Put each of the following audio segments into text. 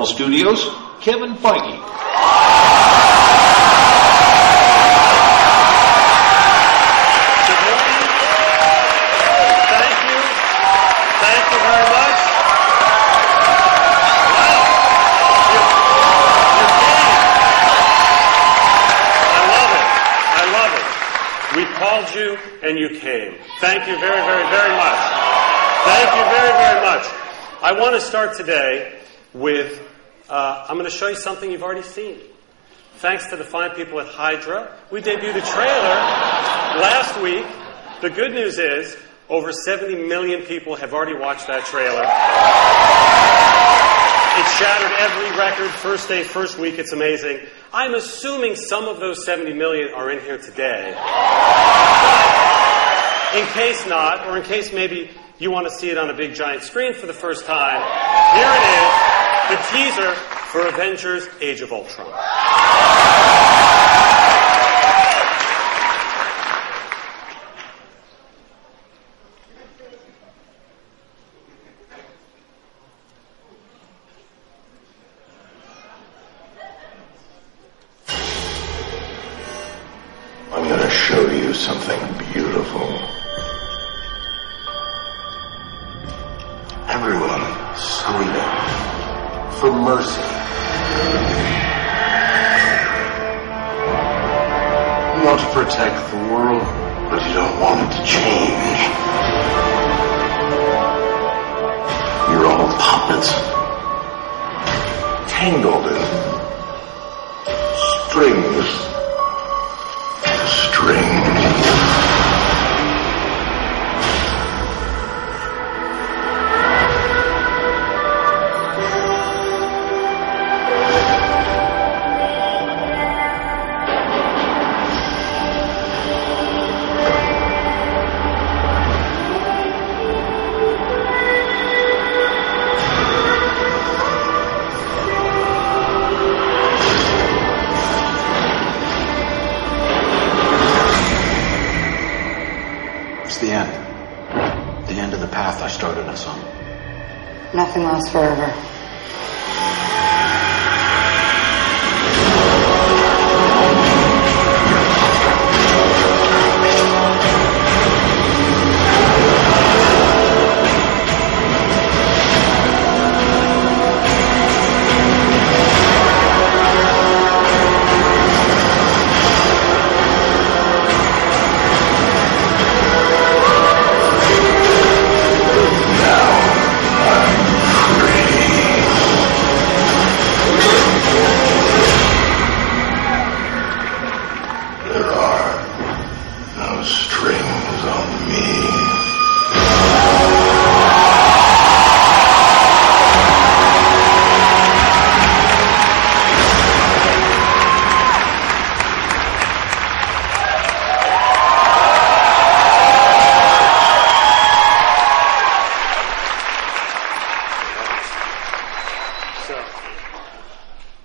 Marvel Studios, Kevin Feige. You and you came. Thank you very, very, very much. Thank you very, very much. I want to start today with, I'm going to show you something you've already seen. Thanks to the fine people at Hydra, we debuted a trailer last week. The good news is, over 70 million people have already watched that trailer. It shattered every record, first day, first week. It's amazing. I'm assuming some of those 70 million are in here today. In case not, or in case maybe you want to see it on a big giant screen for the first time, here it is, the teaser for Avengers Age of Ultron. I'm going to show you something beautiful. Everyone screaming for mercy. You want to protect the world, but you don't want it to change. You're all puppets, tangled in strings. The end. The end of the path I started us on. Nothing lasts forever.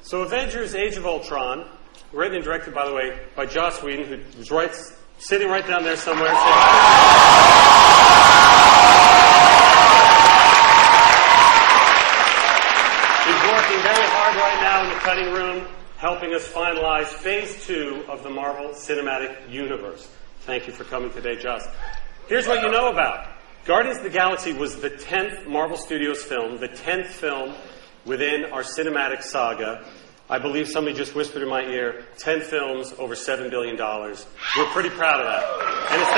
So Avengers Age of Ultron, written and directed, by the way, by Joss Whedon, who's sitting right down there somewhere. He's working very hard right now in the cutting room, helping us finalize Phase 2 of the Marvel Cinematic Universe. Thank you for coming today, Joss. Here's what you know about. Guardians of the Galaxy was the 10th Marvel Studios film, the 10th film within our cinematic saga. I believe somebody just whispered in my ear, 10 films, over $7 billion. We're pretty proud of that. And it's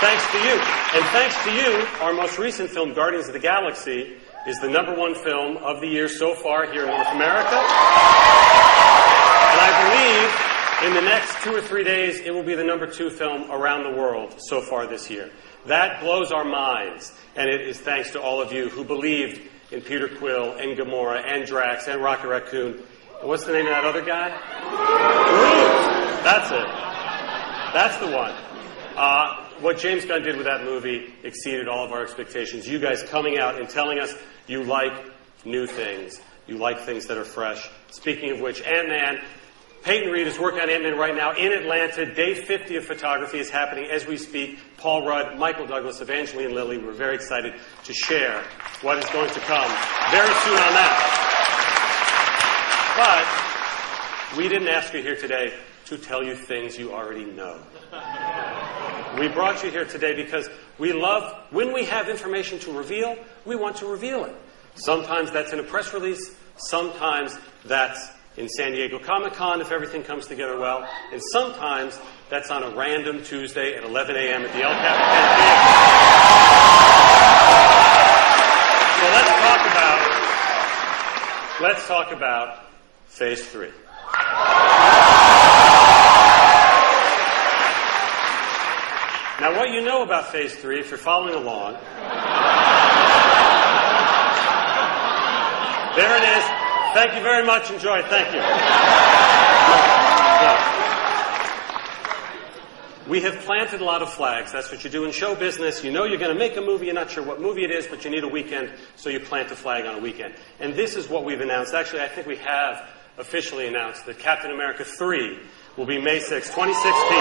thanks to you. And thanks to you, our most recent film, Guardians of the Galaxy, is the #1 film of the year so far here in North America. And I believe in the next 2 or 3 days, it will be the #2 film around the world so far this year. That blows our minds. And it is thanks to all of you who believed in Peter Quill, and Gamora, and Drax, and Rocket Raccoon. And what's the name of that other guy? Groot! That's it. That's the one. What James Gunn did with that movie exceeded all of our expectations. You guys coming out and telling us you like new things. You like things that are fresh. Speaking of which, Ant-Man, Peyton Reed is working on Ant-Man right now in Atlanta. Day 50 of photography is happening as we speak. Paul Rudd, Michael Douglas, Evangeline Lilly. We're very excited to share what is going to come very soon on that. But we didn't ask you here today to tell you things you already know. We brought you here today because we love, when we have information to reveal, we want to reveal it. Sometimes that's in a press release. Sometimes that's in San Diego Comic-Con if everything comes together well. And sometimes that's on a random Tuesday at 11 a.m. at the El Capitan Theater. So let's talk about Phase 3. Now, what you know about Phase 3, if you're following along, there it is. Thank you very much. Enjoy. Thank you. We have planted a lot of flags. That's what you do in show business. You know you're going to make a movie. You're not sure what movie it is, but you need a weekend, so you plant a flag on a weekend. And this is what we've announced. Actually, I think we have officially announced that Captain America 3 will be May 6, 2016.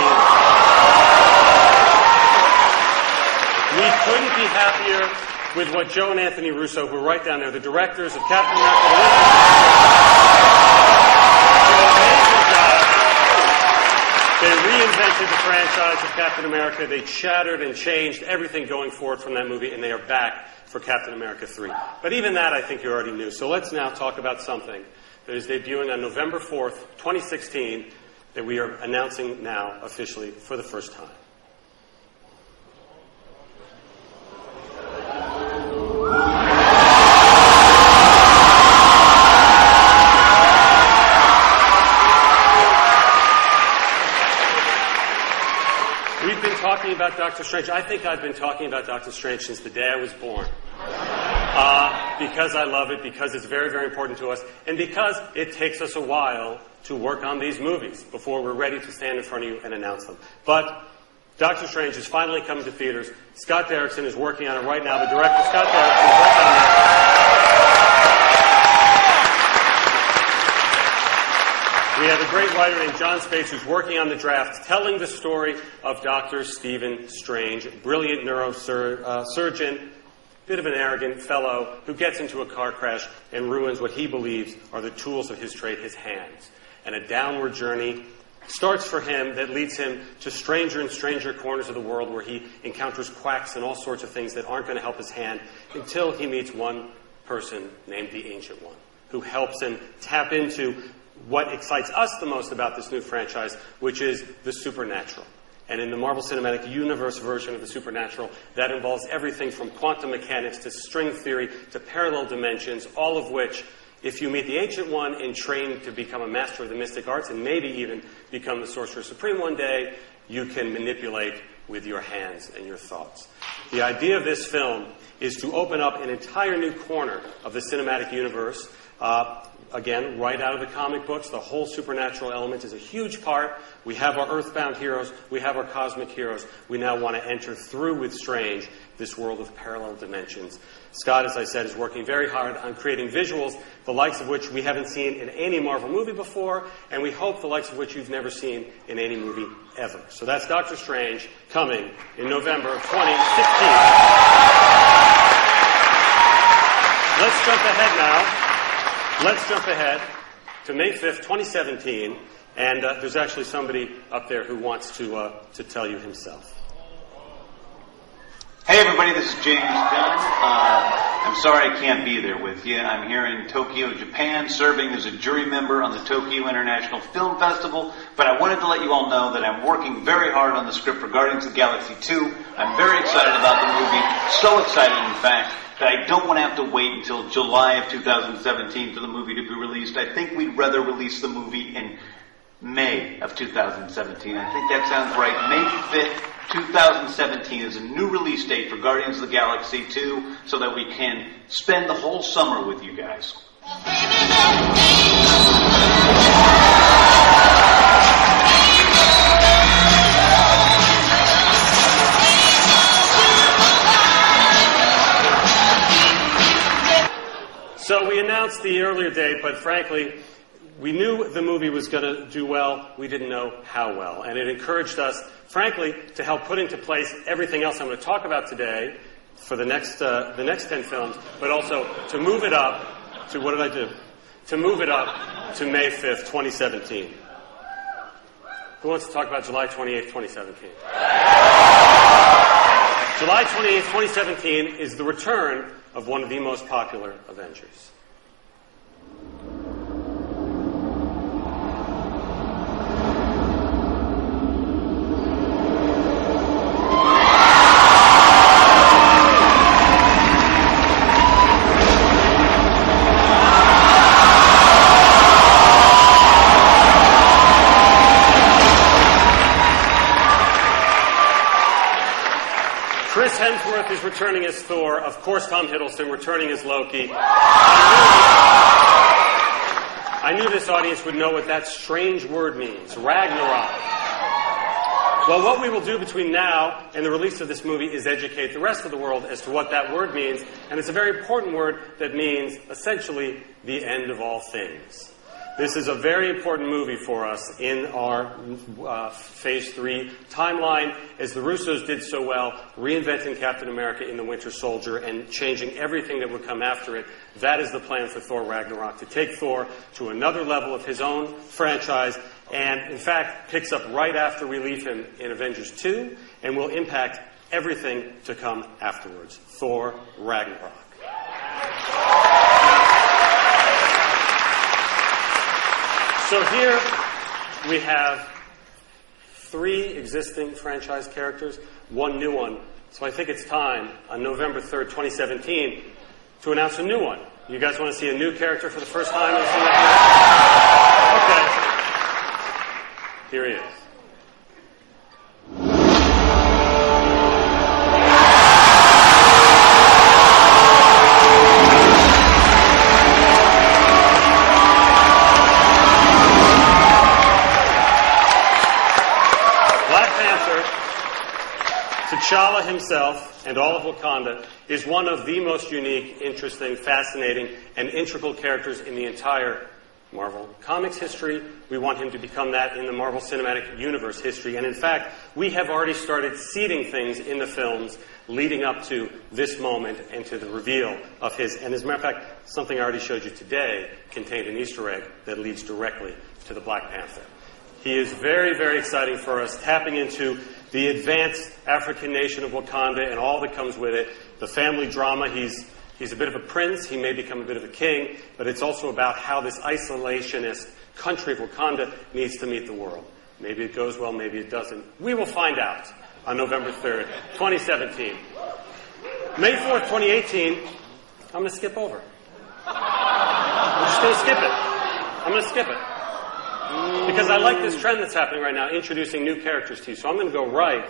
We couldn't be happier with what Joe and Anthony Russo, who are right down there, the directors of Captain America, did an amazing job. They reinvented the franchise of Captain America. They shattered and changed everything going forward from that movie, and they are back for Captain America 3. But even that, I think you already knew. So let's now talk about something that is debuting on November 4th, 2016, that we are announcing now officially for the first time. About Doctor Strange. I think I've been talking about Doctor Strange since the day I was born. Because I love it, because it's very, very important to us, and because it takes us a while to work on these movies before we're ready to stand in front of you and announce them. But Doctor Strange is finally coming to theaters. Scott Derrickson is working on it right now. The director, Scott Derrickson, is right down there. We have a great writer named John Space who's working on the draft, telling the story of Dr. Stephen Strange, brilliant neurosurgeon, bit of an arrogant fellow who gets into a car crash and ruins what he believes are the tools of his trade, his hands. And a downward journey starts for him that leads him to stranger and stranger corners of the world where he encounters quacks and all sorts of things that aren't going to help his hand until he meets one person named the Ancient One, who helps him tap into what excites us the most about this new franchise, which is the supernatural. And in the Marvel Cinematic Universe version of the supernatural, that involves everything from quantum mechanics to string theory to parallel dimensions, all of which, if you meet the Ancient One and train to become a master of the mystic arts and maybe even become the Sorcerer Supreme one day, you can manipulate with your hands and your thoughts. The idea of this film is to open up an entire new corner of the cinematic universe. Again, right out of the comic books, the whole supernatural element is a huge part. We have our earthbound heroes. We have our cosmic heroes. We now want to enter through with Strange this world of parallel dimensions. Scott, as I said, is working very hard on creating visuals, the likes of which we haven't seen in any Marvel movie before, and we hope the likes of which you've never seen in any movie ever. So that's Doctor Strange coming in November of 2016. Let's jump ahead now. Let's jump ahead to May 5th, 2017, and there's actually somebody up there who wants to tell you himself. Hey everybody, this is James Gunn. I'm sorry I can't be there with you. I'm here in Tokyo, Japan, serving as a jury member on the Tokyo International Film Festival, but I wanted to let you all know that I'm working very hard on the script for Guardians of the Galaxy 2. I'm very excited about the movie, so excited in fact, that I don't want to have to wait until July of 2017 for the movie to be released. I think we'd rather release the movie in May of 2017. I think that sounds right. May 5th, 2017 is a new release date for Guardians of the Galaxy 2 so that we can spend the whole summer with you guys. So we announced the earlier date, but frankly, We knew the movie was going to do well. We didn't know how well. And it encouraged us, frankly, to help put into place everything else I'm going to talk about today for the next 10 films, but also to move it up to, what did I do? To move it up to May 5th, 2017. Who wants to talk about July 28th, 2017? July 28th, 2017 is the return of one of the most popular Avengers. Is returning as Thor. Of course, Tom Hiddleston returning as Loki. I knew this audience would know what that strange word means, Ragnarok. Well, what we will do between now and the release of this movie is educate the rest of the world as to what that word means, and it's a very important word that means, essentially, the end of all things. This is a very important movie for us in our Phase 3 timeline, as the Russos did so well, reinventing Captain America in the Winter Soldier and changing everything that would come after it. That is the plan for Thor Ragnarok, to take Thor to another level of his own franchise, and in fact picks up right after we leave him in Avengers 2, and will impact everything to come afterwards. Thor Ragnarok. So here we have 3 existing franchise characters, 1 new one. So I think it's time on November 3rd, 2017, to announce a new one. You guys want to see a new character for the first time in the Okay. Here he is. T'Challa himself and all of Wakanda is one of the most unique, interesting, fascinating, and integral characters in the entire Marvel Comics history. We want him to become that in the Marvel Cinematic Universe history. And in fact, we have already started seeding things in the films leading up to this moment and to the reveal of his. And as a matter of fact, something I already showed you today contained an Easter egg that leads directly to the Black Panther. He is very, very exciting for us, tapping into the advanced African nation of Wakanda and all that comes with it, the family drama. He's a bit of a prince. He may become a bit of a king, but it's also about how this isolationist country of Wakanda needs to meet the world. Maybe it goes well, maybe it doesn't. We will find out on November 3rd, 2017. May 4th, 2018, I'm going to skip over. I'm just going to skip it. I'm going to skip it. Because I like this trend that's happening right now, introducing new characters to you. So I'm going to go right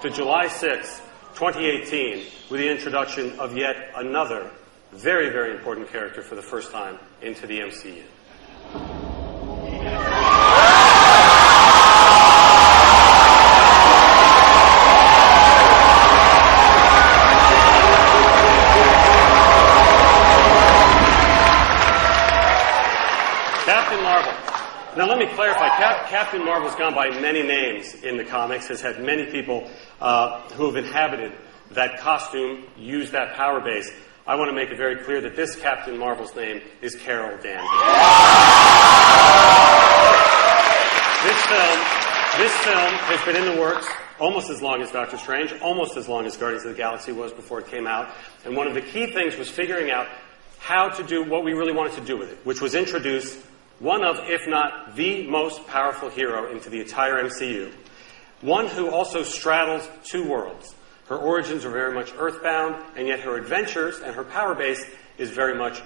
to July 6th, 2018, with the introduction of yet another very, very important character for the first time into the MCU. Captain Marvel. Now, let me clarify. Captain Marvel's gone by many names in the comics, has had many people who have inhabited that costume, used that power base. I want to make it very clear that this Captain Marvel's name is Carol Danvers. This film has been in the works almost as long as Doctor Strange, almost as long as Guardians of the Galaxy was before it came out. And one of the key things was figuring out how to do what we really wanted to do with it, which was introduce one of, if not the most powerful hero into the entire MCU. One who also straddles 2 worlds. Her origins are very much earthbound, and yet her adventures and her power base is very much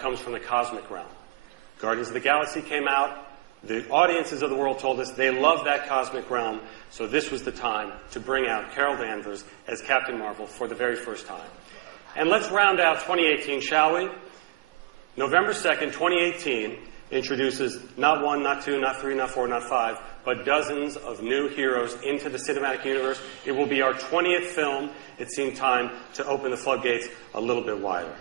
comes from the cosmic realm. Guardians of the Galaxy came out. The audiences of the world told us they love that cosmic realm, so this was the time to bring out Carol Danvers as Captain Marvel for the very first time. And let's round out 2018, shall we? November 2nd, 2018, introduces not 1, not 2, not 3, not 4, not 5, but dozens of new heroes into the cinematic universe. It will be our 20th film. It seemed time to open the floodgates a little bit wider.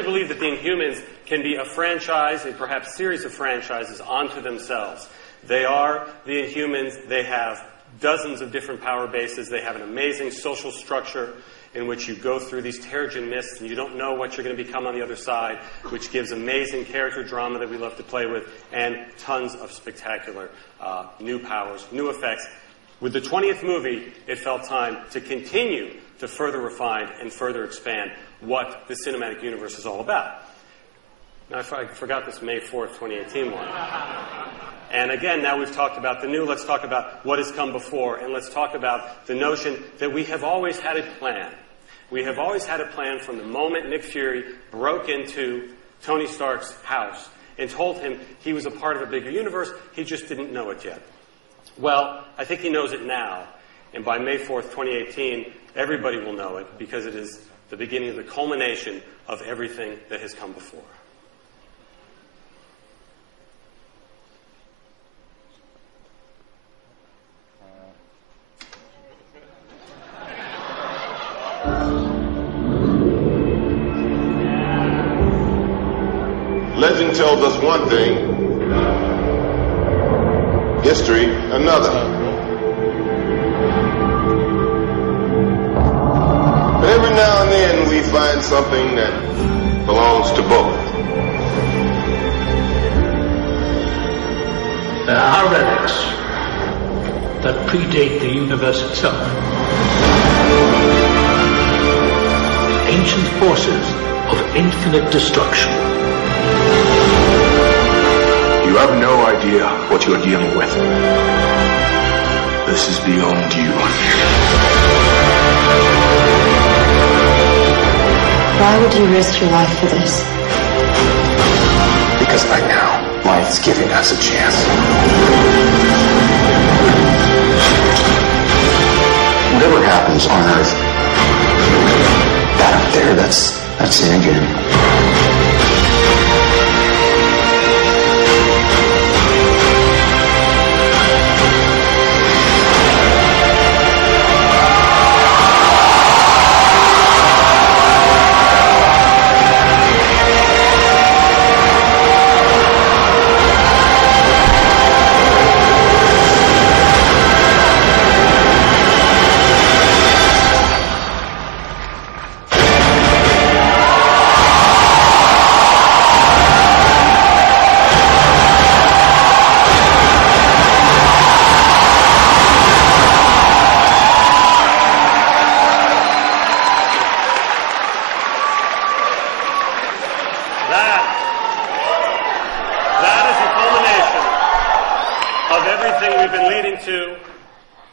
do believe that the Inhumans can be a franchise, and perhaps series of franchises onto themselves. They are the Inhumans. They have dozens of different power bases. They have an amazing social structure in which you go through these Terrigen mists and you don't know what you're going to become on the other side, which gives amazing character drama that we love to play with, and tons of spectacular new powers, new effects. With the 20th movie, it felt time to continue to further refine and further expand what the cinematic universe is all about. Now, I forgot this May 4th, 2018 one. And again, now we've talked about the new, let's talk about what has come before, and let's talk about the notion that we have always had a plan. We have always had a plan from the moment Nick Fury broke into Tony Stark's house and told him he was a part of a bigger universe. He just didn't know it yet. Well, I think he knows it now, and by May 4th, 2018, everybody will know it because it is the beginning of the culmination of everything that has come before. Legend tells us one thing, history another. But every now and then we find something that belongs to both. There are relics that predate the universe itself. Ancient forces of infinite destruction. You have no idea what you're dealing with. This is beyond you. Why would you risk your life for this? Because right now, life's giving us a chance. Whatever happens on Earth, that up there, that's the end game.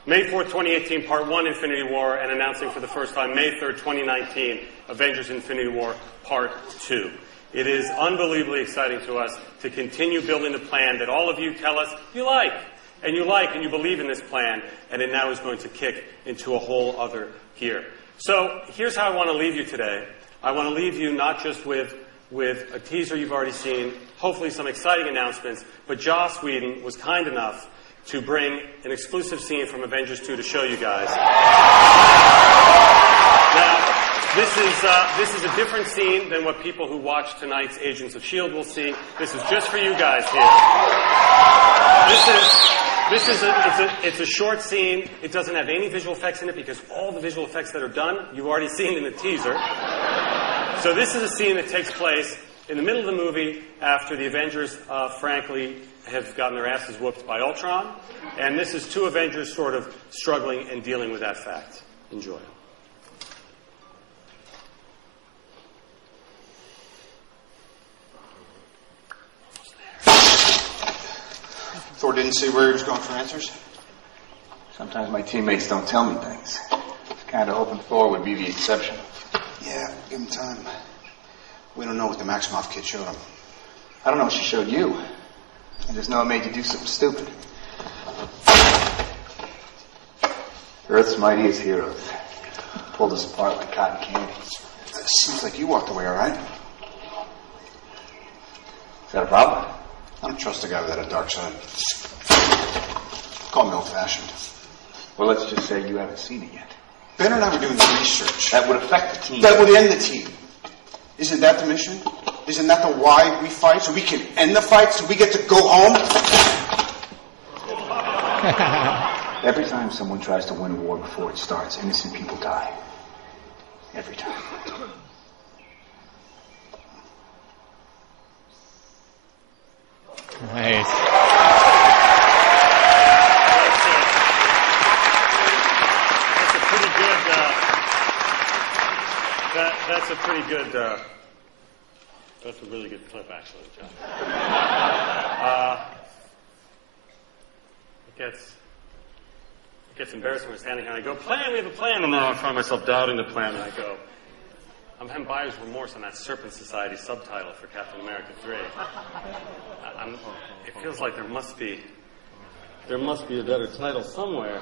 May 4th, 2018, Part 1, Infinity War, and announcing for the first time, May 3rd, 2019, Avengers Infinity War, Part 2. It is unbelievably exciting to us to continue building the plan that all of you tell us you like, and you believe in this plan, and it now is going to kick into a whole other gear. So here's how I want to leave you today. I want to leave you not just with a teaser you've already seen, hopefully some exciting announcements, but Joss Whedon was kind enough to bring an exclusive scene from Avengers 2 to show you guys. Now, this is a different scene than what people who watch tonight's Agents of S.H.I.E.L.D. will see. This is just for you guys here. It's a short scene. It doesn't have any visual effects in it because all the visual effects that are done, you've already seen in the teaser. So this is a scene that takes place in the middle of the movie after the Avengers, frankly, have gotten their asses whooped by Ultron. And this is two Avengers sort of struggling and dealing with that fact. Enjoy. Thor didn't say where he was going for answers? Sometimes my teammates don't tell me things. It's kind of hoping Thor would be the exception. Yeah, give him time. We don't know what the Maximoff kid showed him. I don't know what she showed you. I just know it made you do something stupid. Earth's mightiest heroes pulled us apart like cotton candy. It seems like you walked away all right. Is that a problem? I don't trust a guy without a dark side. Call me old-fashioned. Well, let's just say you haven't seen it yet. Ben and I were doing the research. That would affect the team. That would end the team. Isn't that the mission? Isn't that the why we fight? So we can end the fight, so we get to go home? Every time someone tries to win a war before it starts, innocent people die. Every time. Nice. That's a really good clip, actually, John. It gets embarrassing when we're standing here and I go, plan, we have a plan, and then I find myself doubting the plan, and I go, I'm having buyer's remorse on that Serpent Society subtitle for Captain America 3. It feels like there must be a better title somewhere.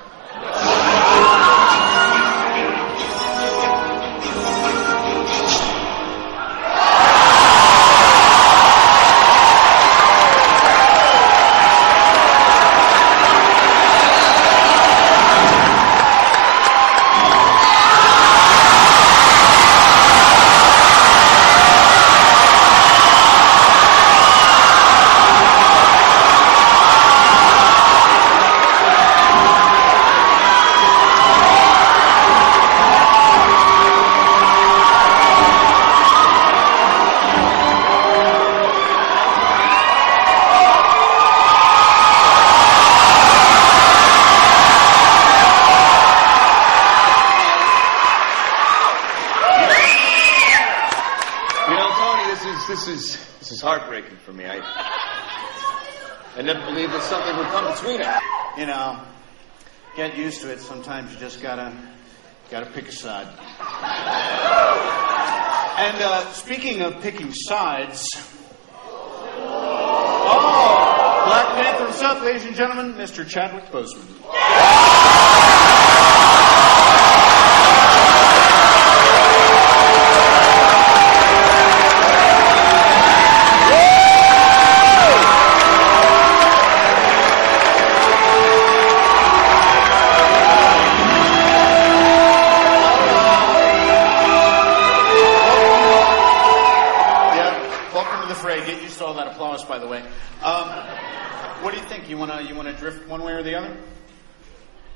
This is heartbreaking for me. I never believed that something would come between us. You know, get used to it. Sometimes you just gotta pick a side. And speaking of picking sides, Black Panther himself, ladies and gentlemen, Mr. Chadwick Boseman. By the way, what do you think? You wanna drift one way or the other?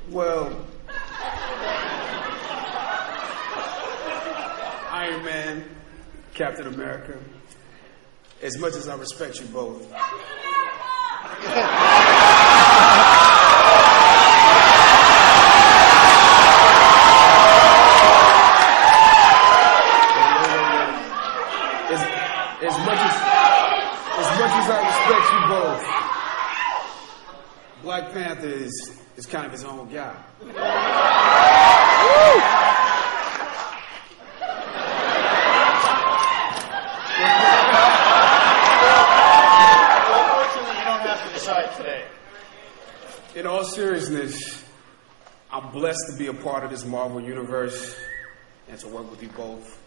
Well, Iron Man, Captain America. As much as I respect you both, Black Panther is kind of his own guy. Well, unfortunately, you don't have to decide today. In all seriousness, I'm blessed to be a part of this Marvel universe and to work with you both.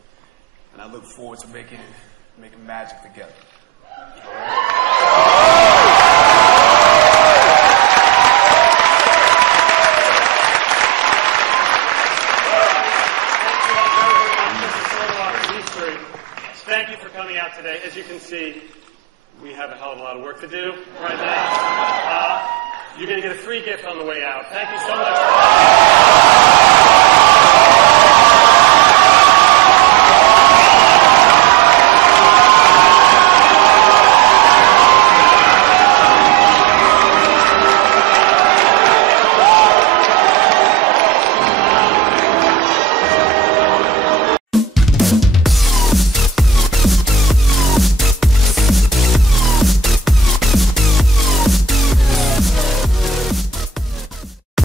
And I look forward to making magic together. Thank you for coming out today. As you can see, we have a hell of a lot of work to do right now. You're going to get a free gift on the way out. Thank you so much.